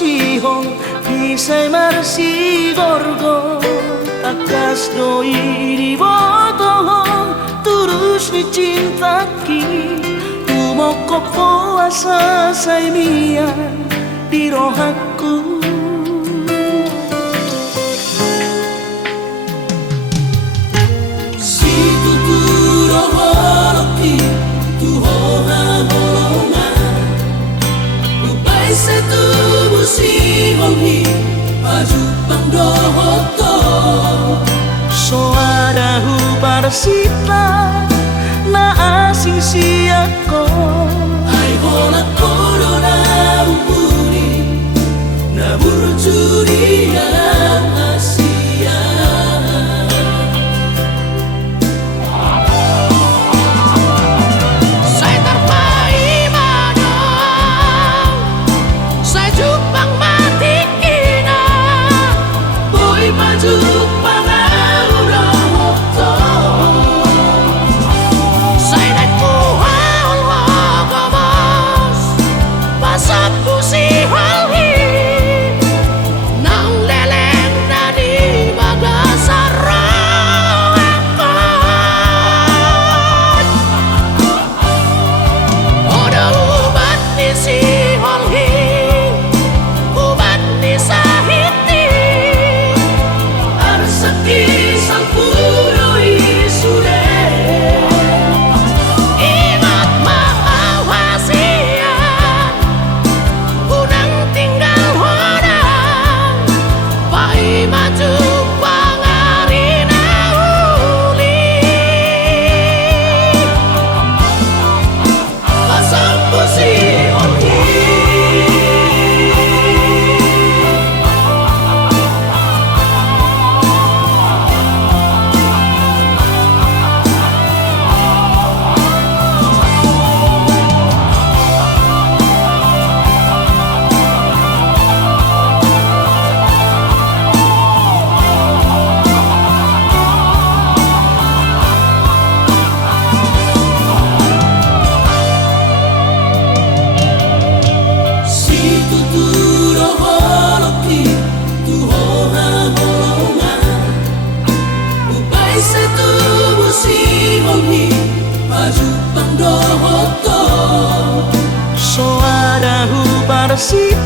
sihong Kisay marasi gorgo Akas doi botoh Tulus ni cintaki Tumokok puasa say miyan Di rohaku Si tuturo holoki Tuhoha holongan Lupai setubu si hongi Pajupang dohoto Soadahu parsita Na asing siyako Ay hola corona umpuri Na burjuri ang Asia Say terpaimano Say jupang matikina Boy majupang aurahoto Say nagpuhaon magamos Pasapu si halhi Nang leleng na di magasarakan Oda ubat ni si halhi Ubat ni sahiti Arsaki sang puroi sure Ingat maawasian Unang tinggal hodang Pai maju pangari na uli Pasampu si onhi Si tuturo holoki Tuhoha holongan Lupai setubu si hongi Pajupang dohoto Soadahu parsita